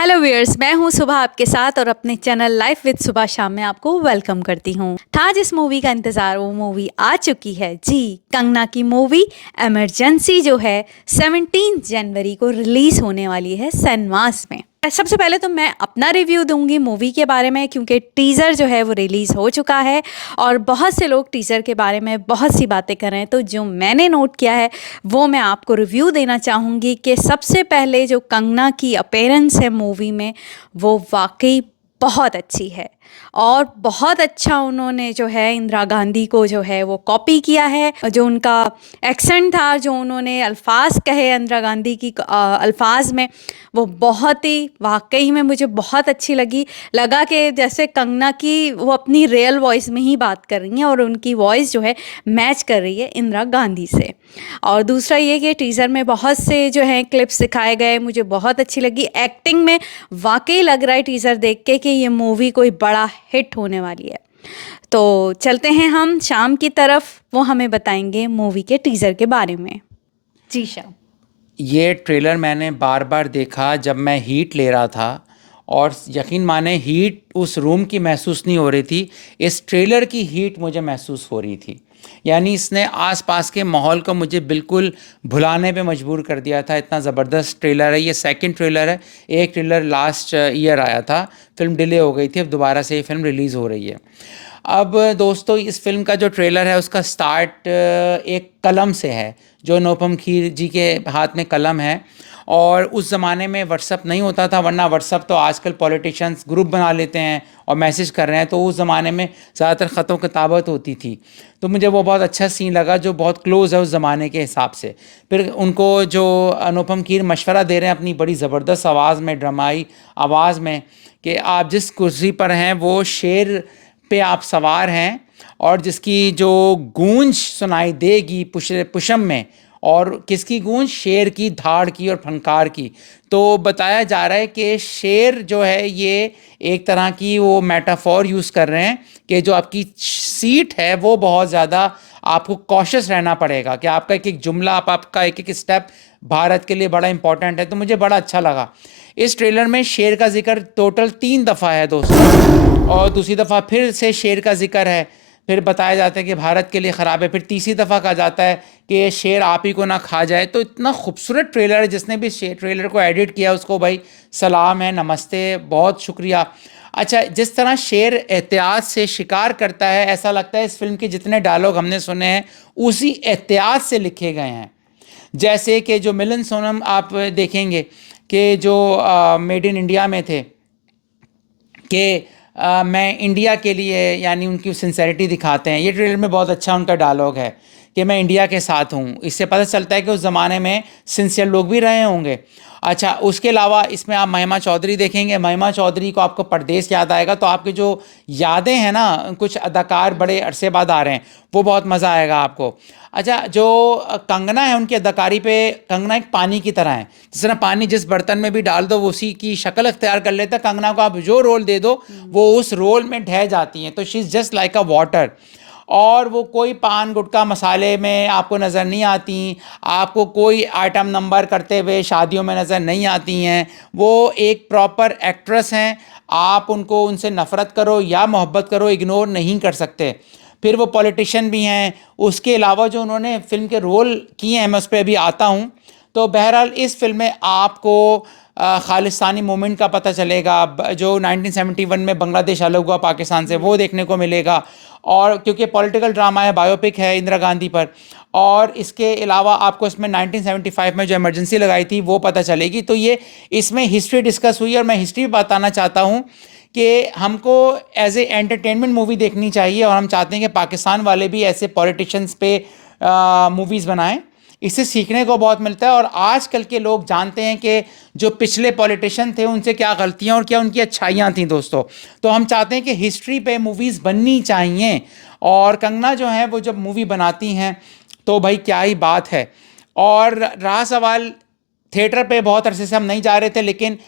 Hello viewers, मैं हूं सुबह आपके साथ और अपने चैनल लाइफ विद सुबह शाम में आपको वेलकम करती हूं। था जिस मूवी का इंतज़ार वो मूवी आ चुकी है जी। कंगना की मूवी इमरजेंसी जो है 17 जनवरी को रिलीज़ होने वाली है सिनेमास में। सबसे पहले तो मैं अपना रिव्यू दूंगी मूवी के बारे में, क्योंकि टीज़र जो है वो रिलीज़ हो चुका है और बहुत से लोग टीज़र के बारे में बहुत सी बातें कर रहे हैं। तो जो मैंने नोट किया है वो मैं आपको रिव्यू देना चाहूँगी कि सबसे पहले जो कंगना की अपीयरेंस है मूवी में वो वाकई बहुत अच्छी है और बहुत अच्छा उन्होंने जो है इंदिरा गांधी को जो है वो कॉपी किया है। जो उनका एक्सेंट था, जो उन्होंने अल्फाज कहे इंदिरा गांधी की अल्फाज में, वो बहुत ही वाकई में मुझे बहुत अच्छी लगा कि जैसे कंगना की वो अपनी रियल वॉइस में ही बात कर रही हैं और उनकी वॉइस जो है मैच कर रही है इंदिरा गांधी से। और दूसरा ये कि टीज़र में बहुत से जो हैं क्लिप्स दिखाए गए, मुझे बहुत अच्छी लगी। एक्टिंग में वाकई लग रहा है टीज़र देख के कि ये मूवी कोई बड़ा हिट होने वाली है। तो चलते हैं हम शाम की तरफ, वो हमें बताएंगे मूवी के टीज़र के बारे में। जी शाम। ये ट्रेलर मैंने बार बार देखा जब मैं हीट ले रहा था, और यकीन माने हीट उस रूम की महसूस नहीं हो रही थी, इस ट्रेलर की हीट मुझे महसूस हो रही थी। यानी इसने आसपास के माहौल को मुझे बिल्कुल भुलाने पे मजबूर कर दिया था। इतना ज़बरदस्त ट्रेलर है। ये सेकंड ट्रेलर है। एक ट्रेलर लास्ट ईयर आया था, फिल्म डिले हो गई थी, अब दोबारा से ये फिल्म रिलीज़ हो रही है। अब दोस्तों, इस फिल्म का जो ट्रेलर है उसका स्टार्ट एक कलम से है, जो अनुपम खेर जी के हाथ में कलम है। और उस ज़माने में व्हाट्सअप नहीं होता था, वरना व्हाट्सअप तो आजकल पॉलिटिशियंस ग्रुप बना लेते हैं और मैसेज कर रहे हैं, तो उस ज़माने में ज़्यादातर ख़तों किताबत होती थी। तो मुझे वो बहुत अच्छा सीन लगा, जो बहुत क्लोज़ है उस ज़माने के हिसाब से। फिर उनको जो अनुपम खेर मशवरा दे रहे हैं अपनी बड़ी ज़बरदस्त आवाज़ में, ड्रामाई आवाज़ में, कि आप जिस कुर्सी पर हैं वो शेर पे आप सवार हैं, और जिसकी जो गूंज सुनाई देगी पुशम में, और किसकी गूंज? शेर की धाड़ की और फंकार की। तो बताया जा रहा है कि शेर जो है ये एक तरह की वो मेटाफोर यूज़ कर रहे हैं कि जो आपकी सीट है वो बहुत ज़्यादा आपको कॉशियस रहना पड़ेगा, कि आपका एक एक जुमला, आपका एक एक स्टेप भारत के लिए बड़ा इंपॉर्टेंट है। तो मुझे बड़ा अच्छा लगा। इस ट्रेलर में शेर का जिक्र टोटल 3 दफ़ा है दोस्तों, और दूसरी दफ़ा फिर से शेर का जिक्र है। फिर बताया जाता है कि भारत के लिए ख़राब है। फिर तीसरी दफ़ा कहा जाता है कि ये शेर आप ही को ना खा जाए। तो इतना खूबसूरत ट्रेलर है। जिसने भी शेर ट्रेलर को एडिट किया उसको भाई सलाम है, नमस्ते, बहुत शुक्रिया। अच्छा, जिस तरह शेर एहतियात से शिकार करता है, ऐसा लगता है इस फिल्म के जितने डायलॉग हमने सुने हैं उसी एहतियात से लिखे गए हैं। जैसे कि जो मिलन सोनम आप देखेंगे कि जो मेड इन इंडिया में थे, कि मैं इंडिया के लिए, यानी उनकी सिंसेरिटी दिखाते हैं। ये ट्रेलर में बहुत अच्छा उनका डायलॉग है कि मैं इंडिया के साथ हूँ। इससे पता चलता है कि उस ज़माने में सिंसियर लोग भी रहे होंगे। अच्छा, उसके अलावा इसमें आप महिमा चौधरी देखेंगे। महिमा चौधरी को आपको परदेस याद आएगा, तो आपकी जो यादें हैं ना, कुछ अदाकार बड़े अरसे बाद आ रहे हैं, वो बहुत मज़ा आएगा आपको। अच्छा, जो कंगना है उनकी अदाकारी पे, कंगना एक पानी की तरह है। जिस तरह पानी जिस बर्तन में भी डाल दो वो उसी की शक्ल अख्तियार कर लेता है, कंगना को आप जो रोल दे दो वो उस रोल में ढह जाती हैं। तो she is just like a water. और वो कोई पान गुटखा मसाले में आपको नज़र नहीं आती, आपको कोई आइटम नंबर करते हुए शादियों में नज़र नहीं आती हैं। वो एक प्रॉपर एक्ट्रेस हैं। आप उनको, उनसे नफ़रत करो या मोहब्बत करो, इग्नोर नहीं कर सकते। फिर वो पॉलिटिशियन भी हैं। उसके अलावा जो उन्होंने फ़िल्म के रोल किए हैं, मैं उस पर अभी आता हूँ। तो बहरहाल इस फिल्म में आपको खालिस्तानी मूवमेंट का पता चलेगा, जो 1971 में बांग्लादेश अलग हुआ पाकिस्तान से, वो देखने को मिलेगा। और क्योंकि पॉलिटिकल ड्रामा है, बायोपिक है इंदिरा गांधी पर। और इसके अलावा आपको इसमें 1975 में जो इमरजेंसी लगाई थी वो पता चलेगी। तो ये इसमें हिस्ट्री डिस्कस हुई, और मैं हिस्ट्री बताना चाहता हूँ कि हमको एज ए एंटरटेनमेंट मूवी देखनी चाहिए, और हम चाहते हैं कि पाकिस्तान वाले भी ऐसे पॉलिटिशियंस पे मूवीज़ बनाएं। इससे सीखने को बहुत मिलता है, और आजकल के लोग जानते हैं कि जो पिछले पॉलिटिशियन थे उनसे क्या गलतियां और क्या उनकी अच्छाइयां थीं दोस्तों। तो हम चाहते हैं कि हिस्ट्री पे मूवीज़ बननी चाहिए। और कंगना जो है वो जब मूवी बनाती हैं तो भाई क्या ही बात है। और रहा सवाल, थिएटर पे बहुत अरसे से हम नहीं जा रहे थे, लेकिन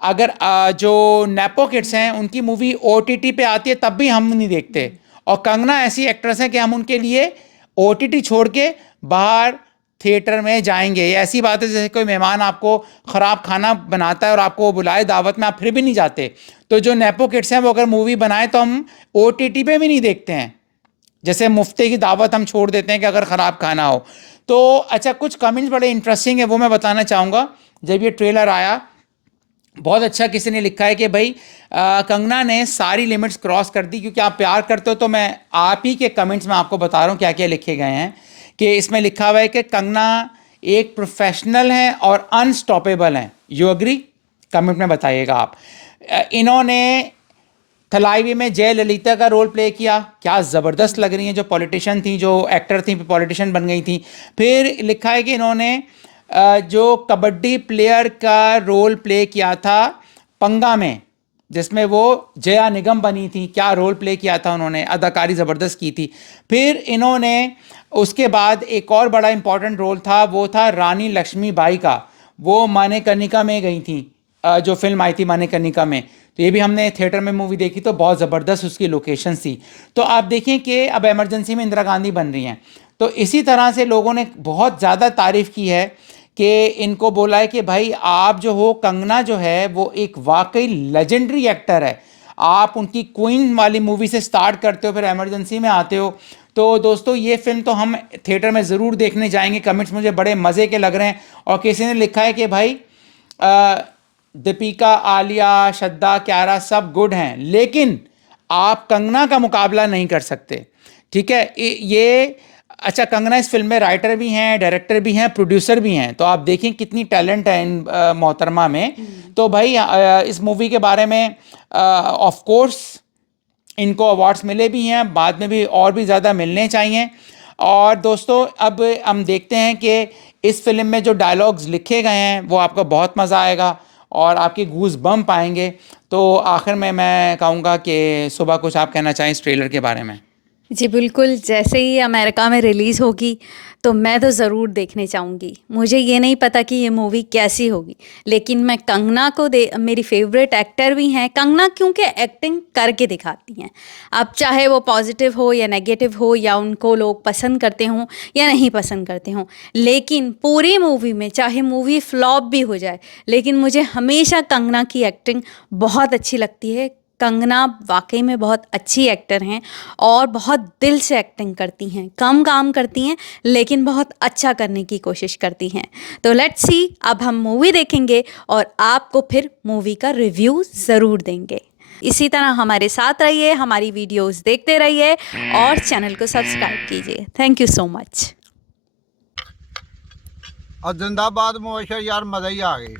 अगर जो नेपो किड्स हैं उनकी मूवी ओटीटी पे आती है तब भी हम नहीं देखते। और कंगना ऐसी एक्ट्रेस हैं कि हम उनके लिए ओटीटी छोड़ के बाहर थिएटर में जाएंगे। ये ऐसी बात है जैसे कोई मेहमान आपको ख़राब खाना बनाता है और आपको वो बुलाए दावत में, आप फिर भी नहीं जाते। तो जो नेपो किड्स हैं वो अगर मूवी बनाए तो हम OTT पे भी नहीं देखते हैं, जैसे मुफ्ते की दावत हम छोड़ देते हैं कि अगर ख़राब खाना हो तो। अच्छा, कुछ कमेंट्स बड़े इंटरेस्टिंग है वो मैं बताना चाहूँगा। जब ये ट्रेलर आया, बहुत अच्छा किसी ने लिखा है कि भाई कंगना ने सारी लिमिट्स क्रॉस कर दी। क्योंकि आप प्यार करते हो तो मैं आप ही के कमेंट्स में आपको बता रहा हूँ क्या क्या लिखे गए हैं। कि इसमें लिखा हुआ है कि कंगना एक प्रोफेशनल है और अनस्टॉपेबल हैं। You agree? कमेंट में बताइएगा आप। इन्होंने थलाईवी में जयललिता का रोल प्ले किया, क्या ज़बरदस्त लग रही हैं, जो पॉलिटिशियन थी, जो एक्टर थी, पॉलिटिशियन बन गई थी। फिर लिखा है कि इन्होंने जो कबड्डी प्लेयर का रोल प्ले किया था पंगा में, जिसमें वो जया निगम बनी थी, क्या रोल प्ले किया था उन्होंने, अदाकारी ज़बरदस्त की थी। फिर इन्होंने उसके बाद एक और बड़ा इंपॉर्टेंट रोल था, वो था रानी लक्ष्मीबाई का, वो मानेकर्णिका में गई थी, जो फिल्म आई थी मानेकर्णिका में। तो ये भी हमने थिएटर में मूवी देखी तो बहुत ज़बरदस्त उसकी लोकेशन थी। तो आप देखें कि अब इमरजेंसी में इंदिरा गांधी बन रही हैं। तो इसी तरह से लोगों ने बहुत ज़्यादा तारीफ़ की है कि इनको बोला है कि भाई आप जो हो, कंगना जो है वो एक वाकई लेजेंडरी एक्टर है। आप उनकी क्वीन वाली मूवी से स्टार्ट करते हो, फिर इमरजेंसी में आते हो। तो दोस्तों ये फिल्म तो हम थिएटर में ज़रूर देखने जाएंगे। कमेंट्स मुझे बड़े मज़े के लग रहे हैं। और किसी ने लिखा है कि भाई दीपिका, आलिया, श्रद्धा, क्यारा सब गुड हैं, लेकिन आप कंगना का मुकाबला नहीं कर सकते। ठीक है, ये अच्छा, कंगना इस फिल्म में राइटर भी हैं, डायरेक्टर भी हैं, प्रोड्यूसर भी हैं। तो आप देखें कितनी टैलेंट है इन मोहतरमा में। तो भाई इस मूवी के बारे में ऑफ कोर्स इनको अवार्ड्स मिले भी हैं, बाद में भी और भी ज़्यादा मिलने चाहिए। और दोस्तों अब हम देखते हैं कि इस फिल्म में जो डायलॉग्स लिखे गए हैं वो आपको बहुत मज़ा आएगा और आपके गूज़ बम्प आएंगे। तो आखिर में मैं कहूँगा कि सुबह कुछ आप कहना चाहें इस ट्रेलर के बारे में। जी बिल्कुल, जैसे ही अमेरिका में रिलीज़ होगी तो मैं तो ज़रूर देखने चाहूँगी। मुझे ये नहीं पता कि ये मूवी कैसी होगी, लेकिन मैं कंगना को मेरी फेवरेट एक्टर भी हैं कंगना, क्योंकि एक्टिंग करके दिखाती हैं। अब चाहे वो पॉजिटिव हो या नेगेटिव हो, या उनको लोग पसंद करते हों या नहीं पसंद करते हों, लेकिन पूरी मूवी में चाहे मूवी फ्लॉप भी हो जाए, लेकिन मुझे हमेशा कंगना की एक्टिंग बहुत अच्छी लगती है। कंगना वाकई में बहुत अच्छी एक्टर हैं और बहुत दिल से एक्टिंग करती हैं। कम काम करती हैं लेकिन बहुत अच्छा करने की कोशिश करती हैं। तो लेट्स सी, अब हम मूवी देखेंगे और आपको फिर मूवी का रिव्यू ज़रूर देंगे। इसी तरह हमारे साथ रहिए, हमारी वीडियोस देखते रहिए और चैनल को सब्सक्राइब कीजिए। Thank you so much. और जिंदाबाद मोशा यार, मजा ही आ गई।